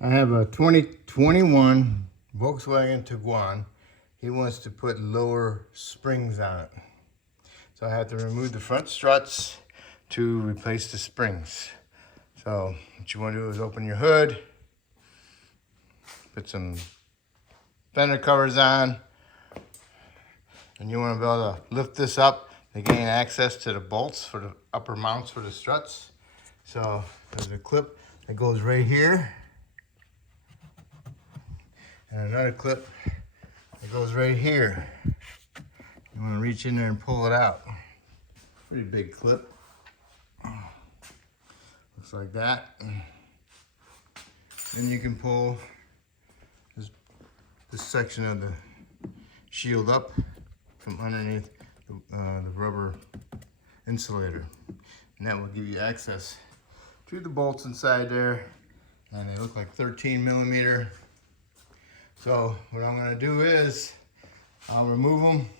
I have a 2021 Volkswagen Tiguan. He wants to put lower springs on it. So I have to remove the front struts to replace the springs. So what you want to do is open your hood, put some fender covers on, and you want to be able to lift this up to gain access to the bolts for the upper mounts for the struts. So there's a clip that goes right here, and another clip that goes right here. You want to reach in there and pull it out. Pretty big clip. Looks like that. Then you can pull this section of the shield up from underneath the rubber insulator, and that will give you access to the bolts inside there, and they look like 13 millimeter. So what I'm going to do is I'll remove them,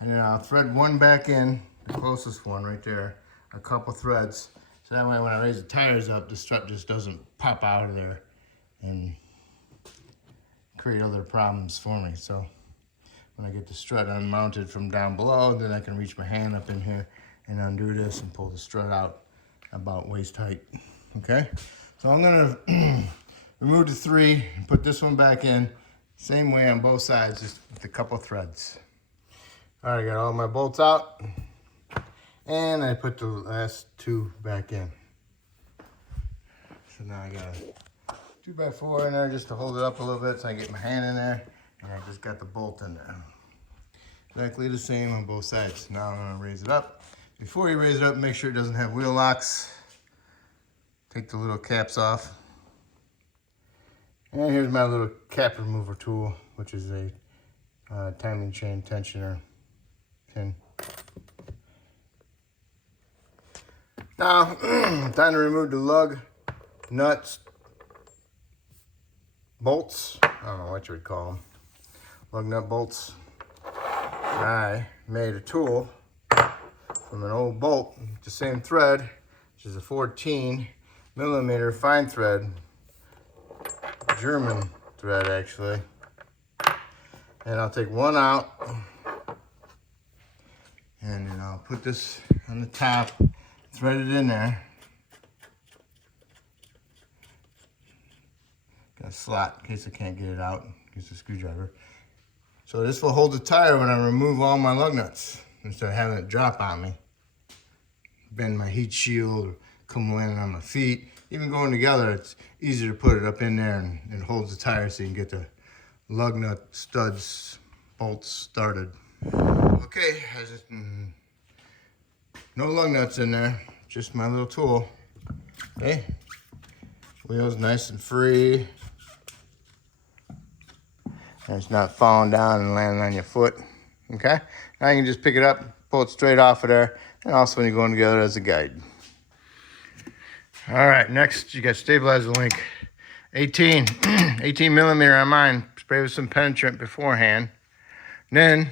and then I'll thread one back in, the closest one right there, a couple threads, so that way when I raise the tires up, the strut just doesn't pop out of there and create other problems for me. So when I get the strut unmounted from down below, then I can reach my hand up in here and undo this and pull the strut out about waist height. Okay, so I'm gonna remove the three and put this one back in, same way on both sides, just with a couple threads. All right, I got all my bolts out, and I put the last two back in. So now I got a 2x4 in there just to hold it up a little bit so I can get my hand in there, and I just got the bolt in there. Exactly the same on both sides. Now I'm gonna raise it up. Before you raise it up, make sure it doesn't have wheel locks. Take the little caps off. And here's my little cap remover tool, which is a timing chain tensioner pin. Now, time to remove the lug nuts, bolts. I don't know what you would call them. Lug nut bolts. I made a tool from an old bolt, the same thread, which is a 14 millimeter fine thread, German thread actually. And I'll take one out, and then I'll put this on the top, thread it in there. Got a slot in case I can't get it out, use a screwdriver. So this will hold the tire when I remove all my lug nuts, instead of having it drop on me. Bend my heat shield, or come landing on my feet. Even going together, it's easier to put it up in there, and it holds the tire so you can get the lug nut studs, bolts started. Okay, no lug nuts in there, just my little tool. Okay, wheels nice and free. And it's not falling down and landing on your foot. Okay, now you can just pick it up, pull it straight off of there, and also when you're going together as a guide. All right, next you got stabilizer link. 18 millimeter on mine. Spray with some penetrant beforehand. Then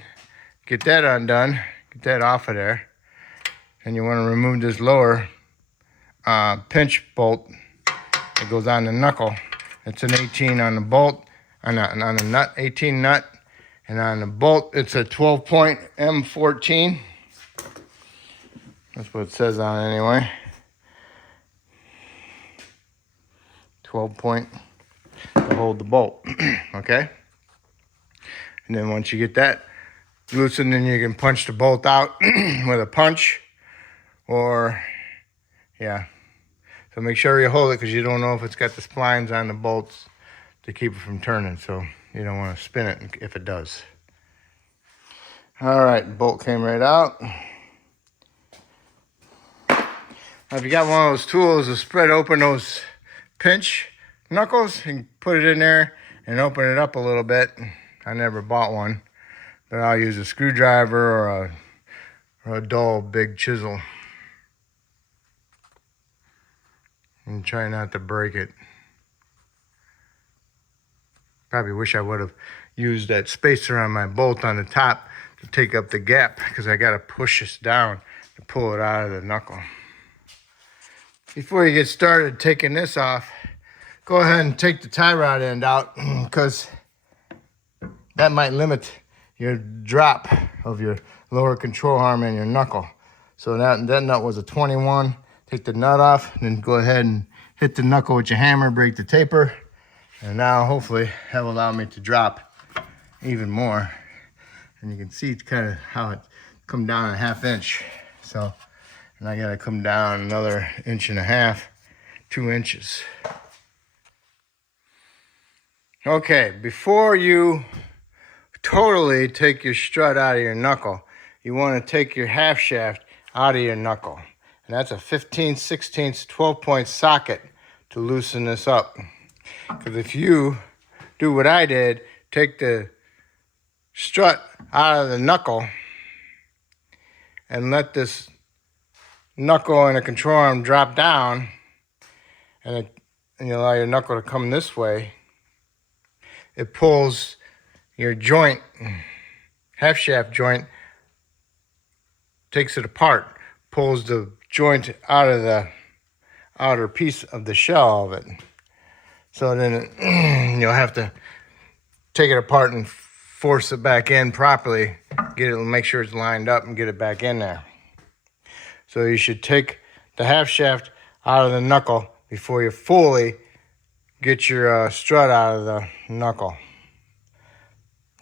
get that undone, get that off of there. And you want to remove this lower pinch bolt that goes on the knuckle. It's an 18 on the bolt, on the nut, 18 nut. And on the bolt, it's a 12-point M14. That's what it says on it anyway. 12-point to hold the bolt, okay? And then once you get that loosened, then you can punch the bolt out with a punch, or, yeah. So make sure you hold it, because you don't know if it's got the splines on the bolts to keep it from turning, so you don't want to spin it if it does. All right, bolt came right out. Now if you got one of those tools to spread open those pinch knuckles, and put it in there and open it up a little bit. I never bought one, but I'll use a screwdriver or a dull big chisel and try not to break it. Probably wish I would have used that spacer on my bolt on the top to take up the gap, because I got to push this down to pull it out of the knuckle. Before you get started taking this off, go ahead and take the tie rod end out because that might limit your drop of your lower control arm and your knuckle. So that nut was a 21. Take the nut off and then go ahead and hit the knuckle with your hammer, break the taper. And now hopefully that will allow me to drop even more. And you can see kind of how it come down a 1/2 inch. So, and I gotta come down another 1.5 inches, 2 inches. Okay, before you totally take your strut out of your knuckle, you want to take your half shaft out of your knuckle. And that's a 15, 16, 12-point socket to loosen this up. Because if you do what I did, take the strut out of the knuckle and let this knuckle and the control arm drop down, and you allow your knuckle to come this way, it pulls your joint, half shaft joint, takes it apart, pulls the joint out of the outer piece of the shell of it. So then you'll have to take it apart and force it back in properly, get it, make sure it's lined up and get it back in there. So you should take the half shaft out of the knuckle before you fully get your strut out of the knuckle.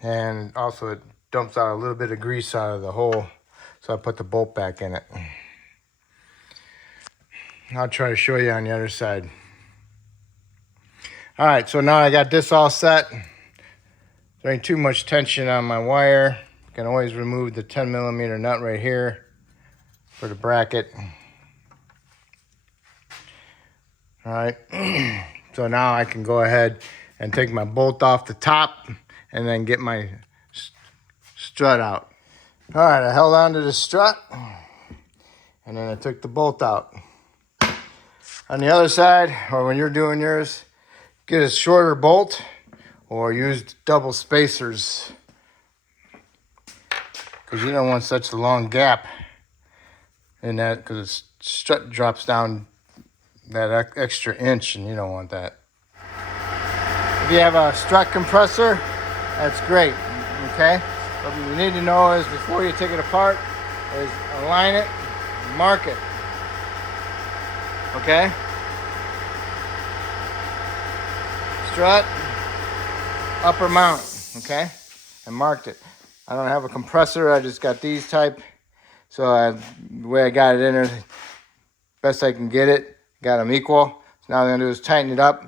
And also it dumps out a little bit of grease out of the hole, so I put the bolt back in it. I'll try to show you on the other side. All right, so now I got this all set. There ain't too much tension on my wire. You can always remove the 10mm nut right here for the bracket. All right, so now I can go ahead and take my bolt off the top and then get my strut out. All right, I held on to the strut and then I took the bolt out. On the other side, or when you're doing yours, get a shorter bolt or use double spacers because you don't want such a long gap in that, because the strut drops down that extra inch and you don't want that. If you have a strut compressor, that's great, okay? But what you need to know is before you take it apart is align it, mark it, okay? Strut, upper mount, okay? I marked it. I don't have a compressor, I just got these type. So the way I got it in there, best I can get it, got them equal. So now what I'm gonna do is tighten it up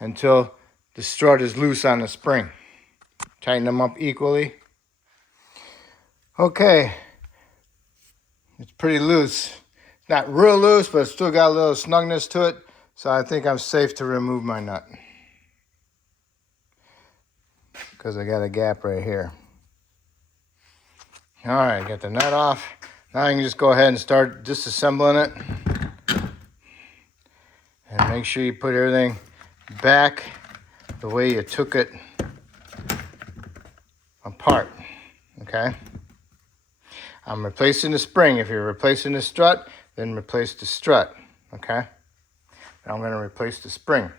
until the strut is loose on the spring. Tighten them up equally. Okay, it's pretty loose. It's not real loose, but it's still got a little snugness to it. So I think I'm safe to remove my nut, because I got a gap right here. All right, got the nut off. Now I can just go ahead and start disassembling it. And make sure you put everything back the way you took it apart, okay? I'm replacing the spring. If you're replacing the strut, then replace the strut, okay? Now I'm gonna replace the spring.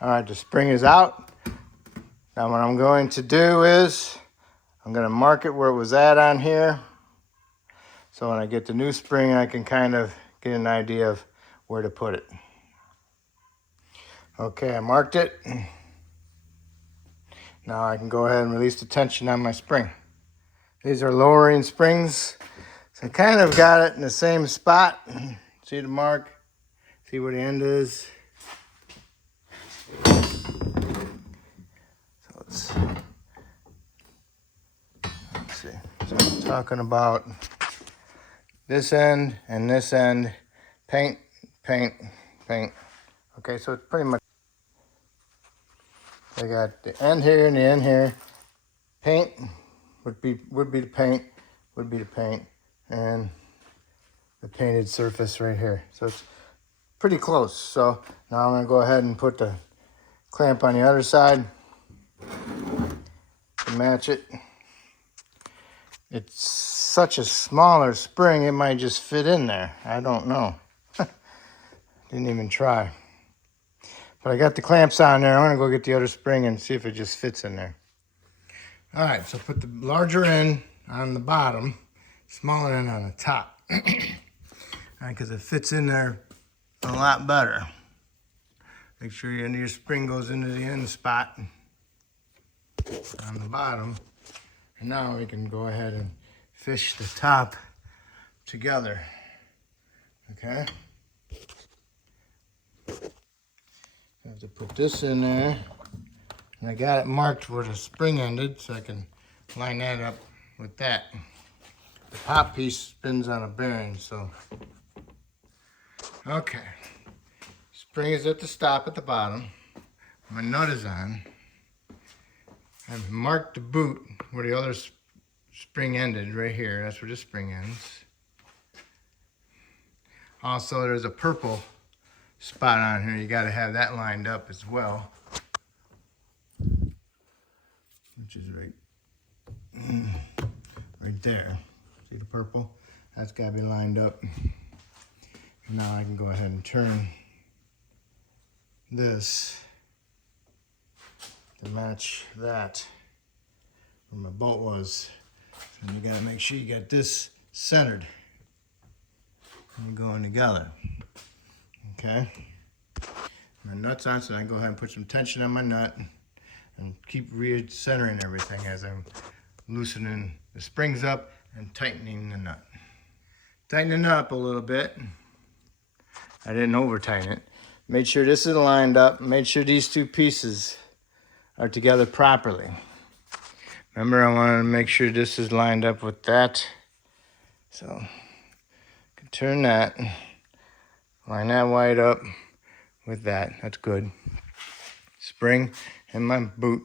All right, the spring is out. Now what I'm going to do is, I'm gonna mark it where it was at on here. So when I get the new spring, I can kind of get an idea of where to put it. Okay, I marked it. Now I can go ahead and release the tension on my spring. These are lowering springs. So I kind of got it in the same spot. See the mark? See where the end is? So let's see. So I'm talking about this end and this end. Paint, paint, paint. Okay, so it's pretty much, I got the end here and the end here. Paint would be the paint, and the painted surface right here. So it's pretty close. So now I'm gonna go ahead and put the clamp on the other side to match it. It's such a smaller spring, it might just fit in there. I don't know. Didn't even try. But I got the clamps on there. I'm gonna go get the other spring and see if it just fits in there. All right, so put the larger end on the bottom, smaller end on the top. All right, because it fits in there a lot better. Make sure your end of your spring goes into the end spot on the bottom. And now we can go ahead and fish the top together. Okay? I have to put this in there. And I got it marked where the spring ended, so I can line that up with that. The pop piece spins on a bearing, so. Okay. Spring is at the stop at the bottom. My nut is on. I've marked the boot where the other spring ended, right here. That's where the spring ends. Also, there's a purple spot on here. You got to have that lined up as well. Which is right there. See the purple? That's got to be lined up. Now I can go ahead and turn this to match that where my bolt was. And you got to make sure you got this centered and going together. Okay. My nut's on, so I can go ahead and put some tension on my nut and keep re-centering everything as I'm loosening the springs up and tightening the nut. Tightening it up a little bit. I didn't over tighten it. Made sure this is lined up. Made sure these two pieces are together properly. Remember, I wanted to make sure this is lined up with that. So, I can turn that, line that white up with that. That's good. Spring and my boot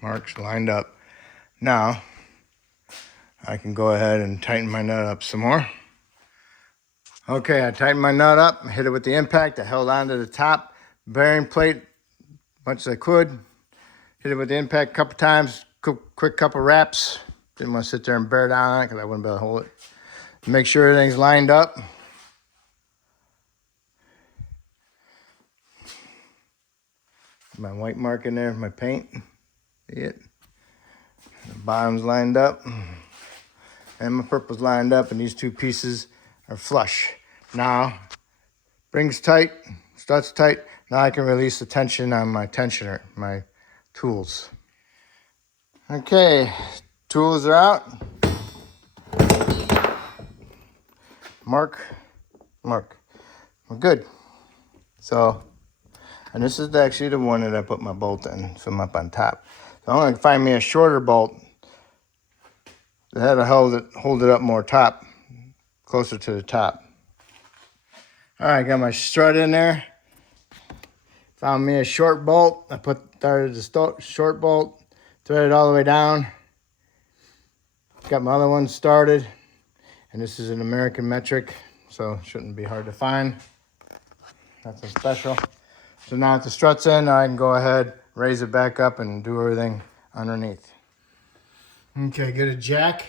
marks lined up. Now, I can go ahead and tighten my nut up some more. Okay, I tightened my nut up, hit it with the impact. I held on to the top bearing plate as much as I could. Hit it with the impact a couple times, quick couple wraps. Didn't want to sit there and bear down on it because I wouldn't be able to hold it. Make sure everything's lined up. My white mark in there, my paint. See it? The bottom's lined up. And my purple's lined up, and these two pieces are flush. Now, spring's tight, strut's tight. Now I can release the tension on my tensioner, my tools. Okay, tools are out. Mark. We're good. So, and this is actually the one that I put my bolt in, from up on top. So I'm gonna find me a shorter bolt that had to hold it up more top, closer to the top. All right, got my strut in there. Found me a short bolt. I started the short bolt, threaded all the way down. Got my other one started, and this is an American metric, so it shouldn't be hard to find. Nothing special. So now that the strut's in, I can go ahead, raise it back up, and do everything underneath. Okay, get a jack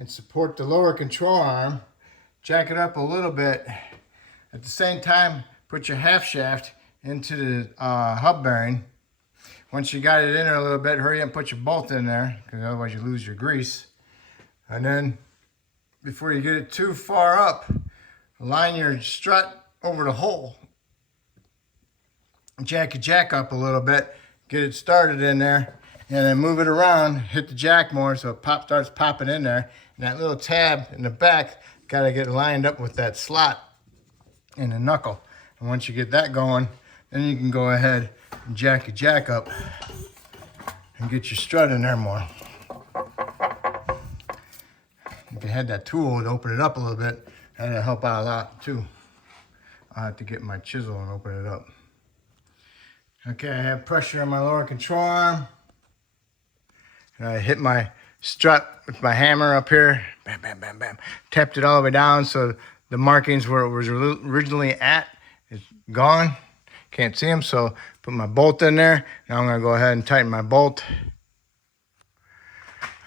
and support the lower control arm. Jack it up a little bit. At the same time, put your half shaft into the hub bearing. Once you got it in there a little bit, hurry up and put your bolt in there, because otherwise you lose your grease. And then, before you get it too far up, line your strut over the hole. Jack your jack up a little bit, get it started in there, and then move it around, hit the jack more so it starts popping in there. And that little tab in the back got to get lined up with that slot in the knuckle. And once you get that going, then you can go ahead and jack your jack up and get your strut in there more. If you had that tool to open it up a little bit, that'll help out a lot too. I'll have to get my chisel and open it up. Okay, I have pressure on my lower control arm. And I hit my strut with my hammer up here. Bam, bam, bam, bam. Tapped it all the way down so the markings where it was originally at is gone. Can't see them, so put my bolt in there. Now I'm gonna go ahead and tighten my bolt.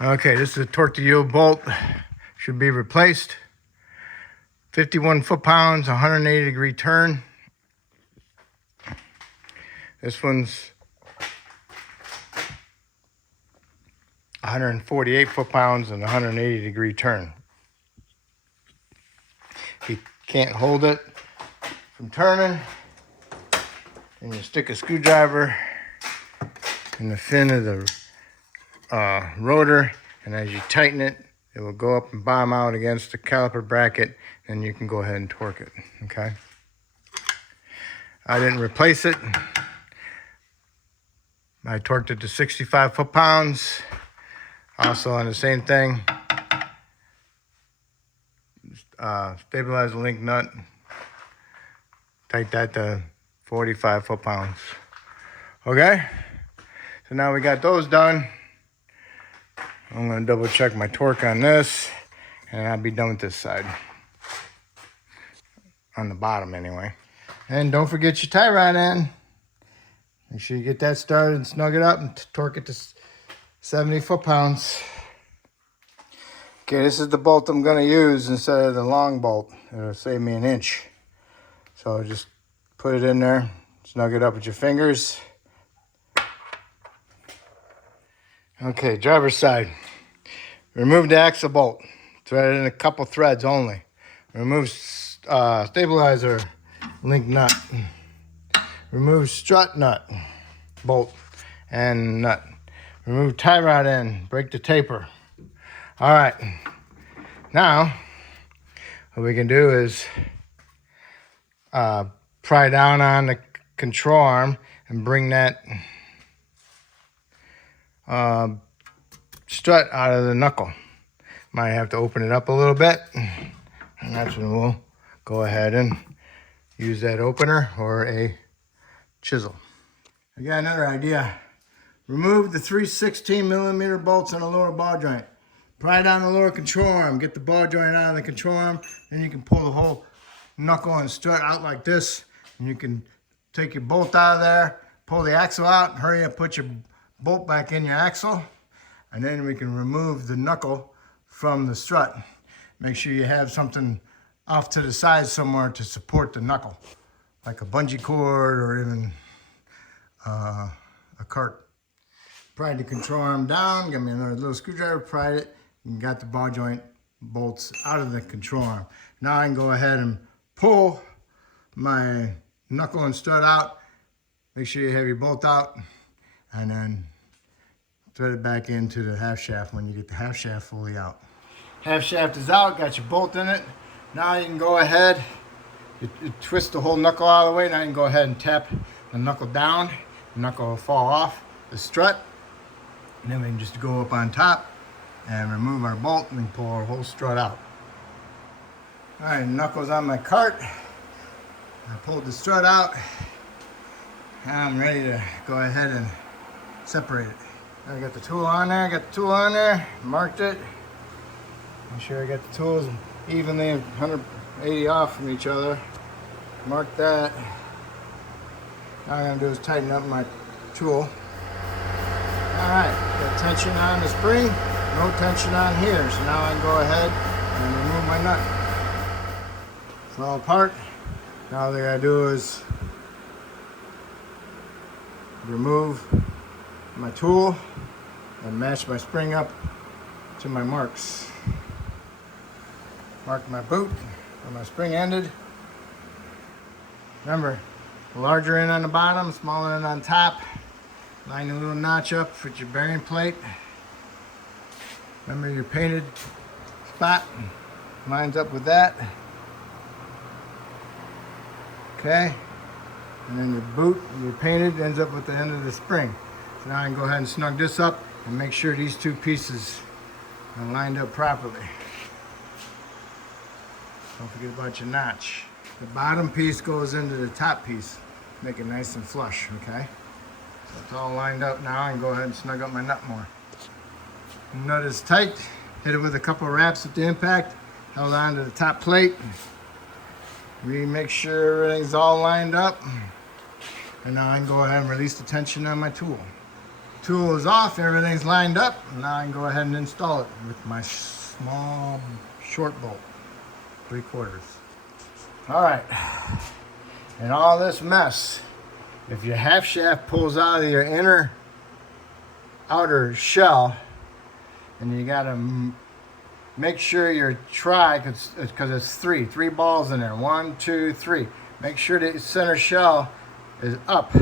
Okay, this is a tortilla bolt. Should be replaced. 51 foot-pounds, 180 degree turn. This one's 148 foot-pounds and 180-degree turn. If you can't hold it from turning, and you stick a screwdriver in the fin of the rotor, and as you tighten it, it will go up and bomb out against the caliper bracket, and you can go ahead and torque it, okay? I didn't replace it. I torqued it to 65 foot-pounds. Also on the same thing, stabilize the link nut, tighten that to 45 foot-pounds. Okay, so now we got those done. I'm gonna double check my torque on this, and I'll be done with this side. On the bottom anyway. And don't forget your tie rod end. Make sure you get that started and snug it up and torque it to 70 foot-pounds. Okay, this is the bolt I'm gonna use instead of the long bolt. It'll save me an inch. So just put it in there, snug it up with your fingers. Okay, driver's side. Remove the axle bolt. Thread it in a couple threads only. Remove stabilizer link nut. Remove strut nut, bolt, and nut. Remove tie rod end, break the taper. All right, now what we can do is pry down on the control arm and bring that strut out of the knuckle. Might have to open it up a little bit, and that's when we'll go ahead and use that opener or a chisel. I got another idea. Remove the 3 16mm bolts on the lower ball joint. Pry down the lower control arm. Get the ball joint out of the control arm. Then you can pull the whole knuckle and strut out like this. And you can take your bolt out of there, pull the axle out, hurry up, put your bolt back in your axle. And then we can remove the knuckle from the strut. Make sure you have something off to the side somewhere to support the knuckle. Like a bungee cord or even a cart. Pried the control arm down, got me another little screwdriver, pried it, and got the ball joint bolts out of the control arm. Now I can go ahead and pull my knuckle and strut out. Make sure you have your bolt out, and then thread it back into the half shaft when you get the half shaft fully out. Half shaft is out, got your bolt in it. Now you can go ahead, you twist the whole knuckle out of the way. Now you can go ahead and tap the knuckle down. The knuckle will fall off the strut. And then we can just go up on top and remove our bolt and pull our whole strut out. All right, knuckles on my cart. I pulled the strut out. Now I'm ready to go ahead and separate it. I got the tool on there, marked it. Make sure I got the tools evenly 180 off from each other. Mark that. Now all I'm gonna do is tighten up my tool. All right, got tension on the spring, no tension on here. So now I can go ahead and remove my nut. It's all apart. Now all I gotta do is remove my tool and match my spring up to my marks. Mark my boot where my spring ended. Remember, larger end on the bottom, smaller end on top. Line a little notch up with your bearing plate. Remember your painted spot lines up with that. Okay, and then your boot, your painted, ends up with the end of the spring. So now I can go ahead and snug this up and make sure these two pieces are lined up properly. Don't forget about your notch. The bottom piece goes into the top piece. Make it nice and flush, okay? So it's all lined up now. I can go ahead and snug up my nut more. The nut is tight. Hit it with a couple of raps at the impact. Held on to the top plate. Make sure everything's all lined up. And now I can go ahead and release the tension on my tool. Tool is off, everything's lined up. Now I can go ahead and install it with my small short bolt, 3/4. All right, and all this mess If your half shaft pulls out of your inner outer shell, and you gotta make sure your try, because it's three balls in there. 1, 2, 3. Make sure the center shell is up,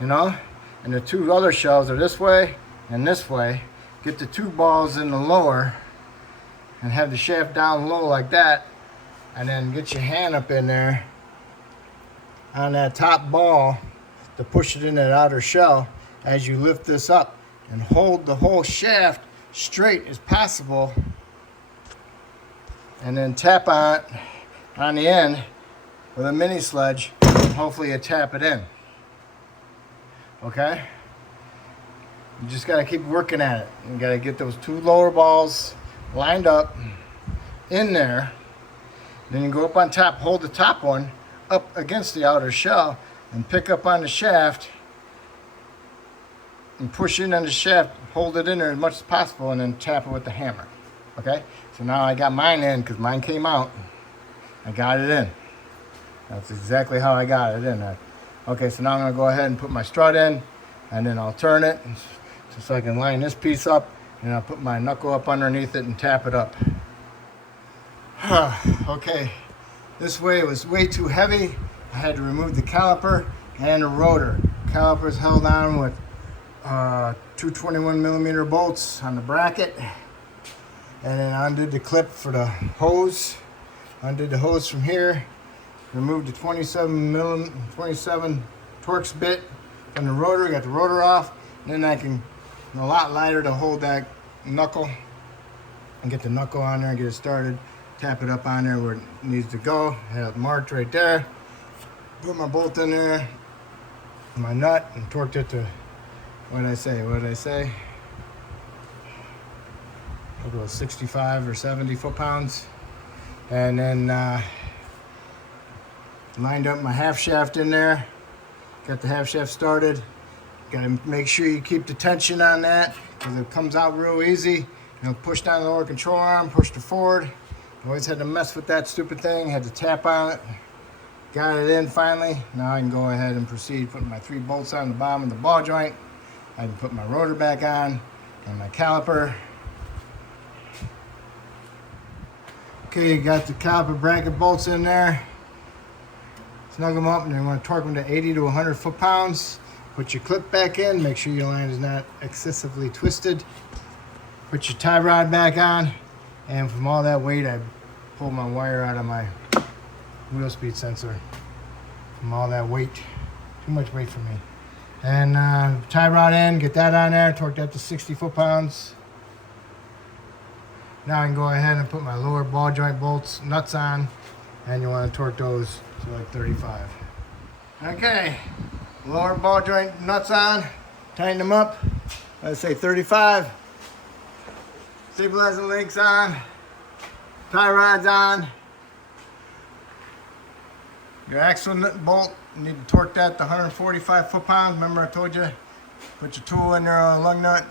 you know, and the two other shells are this way and this way. Get the two balls in the lower and have the shaft down low like that, and then get your hand up in there on that top ball to push it in that outer shell as you lift this up, and hold the whole shaft straight as possible, and then tap on the end with a mini sledge, and hopefully you tap it in. Okay? You just gotta keep working at it. You gotta get those two lower balls lined up in there. Then you go up on top, hold the top one up against the outer shell, and pick up on the shaft and push in on the shaft, hold it in there as much as possible, and then tap it with the hammer. Okay? So now I got mine in, because mine came out. I got it in. That's exactly how I got it in there. Okay, so now I'm going to go ahead and put my strut in, and then I'll turn it so I can line this piece up, and I'll put my knuckle up underneath it and tap it up. Okay, this way it was way too heavy. I had to remove the caliper and the rotor. Caliper's held on with 221mm bolts on the bracket, and then I undid the clip for the hose. Undid the hose from here, removed the 27 Torx bit from the rotor, got the rotor off, and then I can, a lot lighter to hold that knuckle, and get the knuckle on there and get it started. Tap it up on there where it needs to go. Have it marked right there. Put my bolt in there, my nut, and torqued it to, what did I say? It was 65 or 70 foot-pounds. And then lined up my half shaft in there. Got the half shaft started. Got to make sure you keep the tension on that, because it comes out real easy. Push down the lower control arm, push to forward. Always had to mess with that stupid thing. Had to tap on it. Got it in finally. Now I can go ahead and proceed putting my 3 bolts on the bottom of the ball joint. I can put my rotor back on and my caliper. Okay, you got the caliper bracket bolts in there. Snug them up, and then you want to torque them to 80 to 100 foot-pounds. Put your clip back in. Make sure your line is not excessively twisted. Put your tie rod back on. And from all that weight, I pulled my wire out of my wheel speed sensor. From all that weight. Too much weight for me. And tie rod in, get that on there, torque that to 60 foot-pounds. Now I can go ahead and put my lower ball joint bolts, nuts on, and you want to torque those to like 35. Okay, lower ball joint nuts on, tighten them up, let's say 35. Stabilizer links on, tie rods on. Your axle nut bolt, you need to torque that to 145 foot-pounds. Remember I told you, put your tool in there on a lug nut.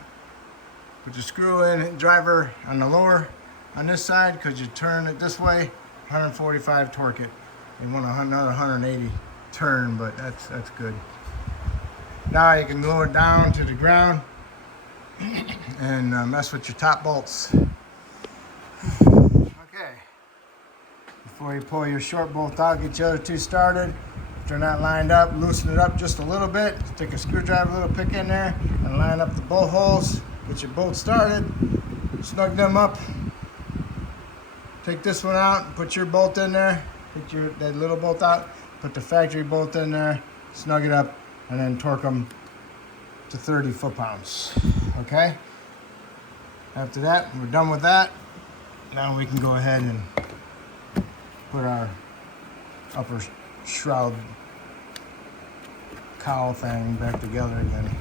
Put your screw in driver on the lower on this side, because you turn it this way, 145 torque it. You want another 180 turn, but that's good. Now you can lower it down to the ground and mess with your top bolts. Okay. Before you pull your short bolt out, get your other 2 started. If they're not lined up, loosen it up just a little bit. Take a screwdriver, a little pick in there, and line up the bolt holes. Get your bolts started, snug them up. Take this one out, put your bolt in there, take that little bolt out, put the factory bolt in there, snug it up, and then torque them to 30 foot-pounds. Okay? After that, we're done with that. Now we can go ahead and put our upper shroud cowl thing back together again.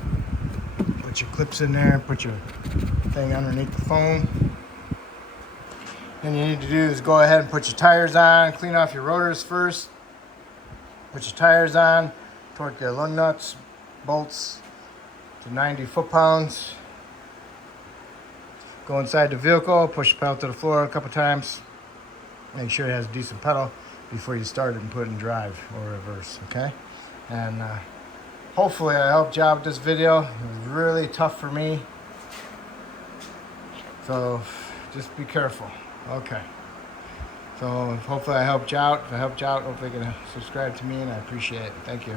Put your clips in there, put your thing underneath the foam. Then you need to do is go ahead and put your tires on, clean off your rotors first. Put your tires on, torque your lug nuts, bolts to 90 foot-pounds. Go inside the vehicle, push the pedal to the floor a couple times. Make sure it has a decent pedal before you start it and put it in drive or reverse, okay? And hopefully I helped you out with this video. It was really tough for me. So just be careful. Okay. So hopefully I helped you out. If I helped you out, hopefully you can subscribe to me, and I appreciate it. Thank you.